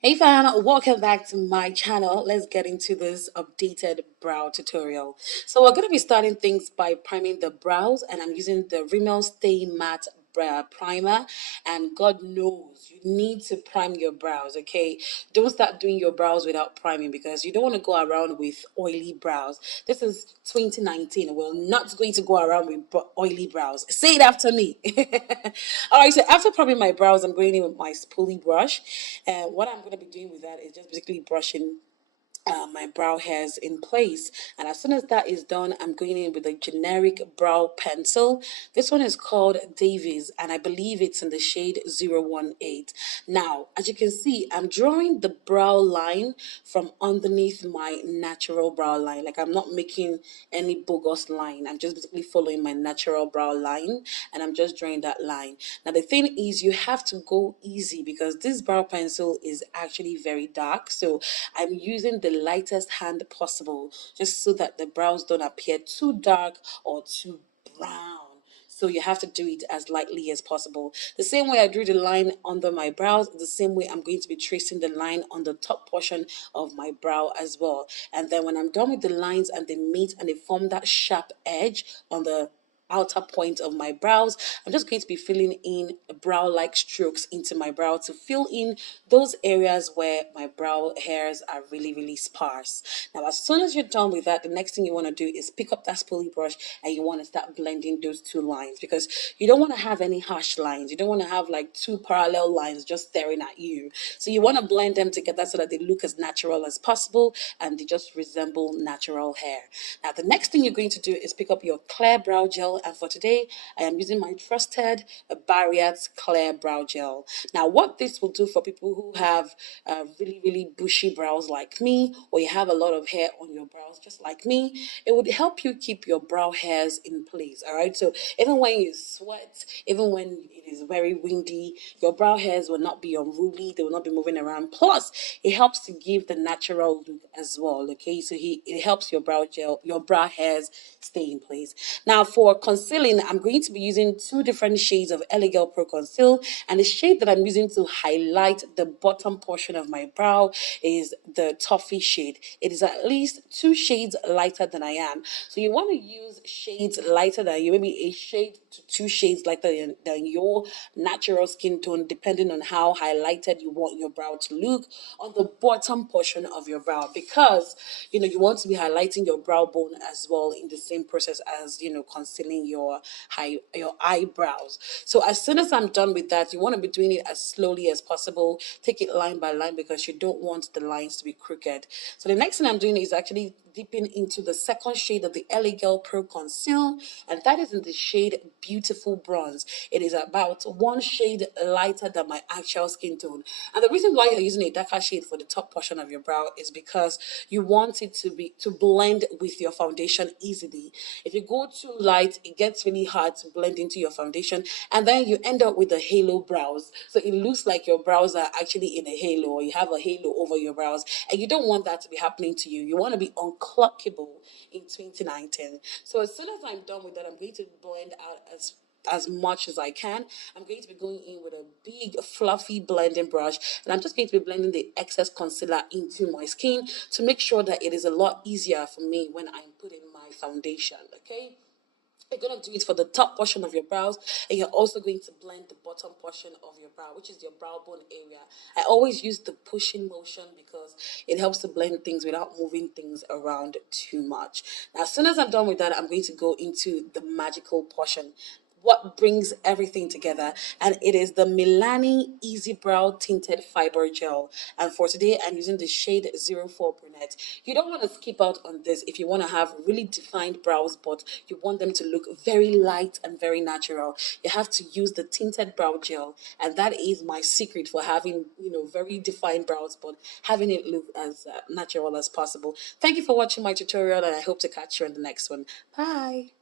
Hey fam, welcome back to my channel. Let's get into this updated brow tutorial. So we're going to be starting things by priming the brows, and I'm using the Rimmel Stay Matte primer. And God knows you need to prime your brows, okay? Don't start doing your brows without priming because you don't want to go around with oily brows. This is 2019. We're not going to go around with oily brows. Say it after me. All right, so after priming my brows, I'm going in with my spoolie brush. And what I'm going to be doing with that is just basically brushing my brow hairs in place. And as soon as that is done, I'm going in with a generic brow pencil. This one is called Davies, and I believe it's in the shade 018. Now, as you can see, I'm drawing the brow line from underneath my natural brow line. Like, I'm not making any bogus line. I'm just basically following my natural brow line, and I'm just drawing that line. Now, the thing is, you have to go easy because this brow pencil is actually very dark. So I'm using the lightest hand possible just so that the brows don't appear too dark or too brown. So you have to do it as lightly as possible. The same way I drew the line under my brows, the same way I'm going to be tracing the line on the top portion of my brow as well. And then when I'm done with the lines and they meet and they form that sharp edge on the outer point of my brows, I'm just going to be filling in brow like strokes into my brow to fill in those areas where my brow hairs are really sparse. Now, as soon as you're done with that, the next thing you want to do is pick up that spoolie brush and you want to start blending those two lines because you don't want to have any harsh lines. You don't want to have like two parallel lines just staring at you. So you want to blend them together so that they look as natural as possible and they just resemble natural hair. Now, the next thing you're going to do is pick up your clear brow gel, and for today, I am using my trusted Bariats clear brow gel. Now, what this will do for people who have really bushy brows like me, or you have a lot of hair on your brows just like me, it would help you keep your brow hairs in place. All right, so even when you sweat, even when it is very windy, your brow hairs will not be unruly, they will not be moving around. Plus, it helps to give the natural look as well. Okay, so it helps your brow gel, your brow hairs stay in place. Now, for concealing, I'm going to be using two different shades of Elegel Pro Conceal, and the shade that I'm using to highlight the bottom portion of my brow is the Toffee shade. It is at least two shades lighter than I am. So you want to use shades lighter than you, maybe a shade to two shades lighter than your natural skin tone, depending on how highlighted you want your brow to look on the bottom portion of your brow, because you want to be highlighting your brow bone as well in the same process as concealing your eyebrows. So as soon as I'm done with that, you want to be doing it as slowly as possible. Take it line by line because you don't want the lines to be crooked. So the next thing I'm doing is actually dipping into the second shade of the Elegel Pro Conceal, and that is in the shade Beautiful Bronze. It is about one shade lighter than my actual skin tone. And the reason why you're using a darker shade for the top portion of your brow is because you want it to blend with your foundation easily. If you go too light, it gets really hard to blend into your foundation, and then you end up with a halo brows. So it looks like your brows are actually in a halo, or you have a halo over your brows, and you don't want that to be happening to you. You want to be unclockable in 2019. So as soon as I'm done with that, I'm going to blend out as much as I can. I'm going to be going in with a big fluffy blending brush, and I'm just going to be blending the excess concealer into my skin to make sure that it is a lot easier for me when I'm putting my foundation. Okay, you're going to do it for the top portion of your brows, and you're also going to blend the bottom portion of your brow, which is your brow bone area. I always use the pushing motion because it helps to blend things without moving things around too much. Now, as soon as I'm done with that, I'm going to go into the magical portion, what brings everything together, and it is the Milani Easybrow Tinted Fibre Gel. And for today, I'm using the shade 04 Brunette. You don't want to skip out on this if you want to have really defined brows, but you want them to look very light and very natural. You have to use the tinted brow gel, and that is my secret for having very defined brows, but having it look as natural as possible. Thank you for watching my tutorial, and I hope to catch you in the next one. Bye.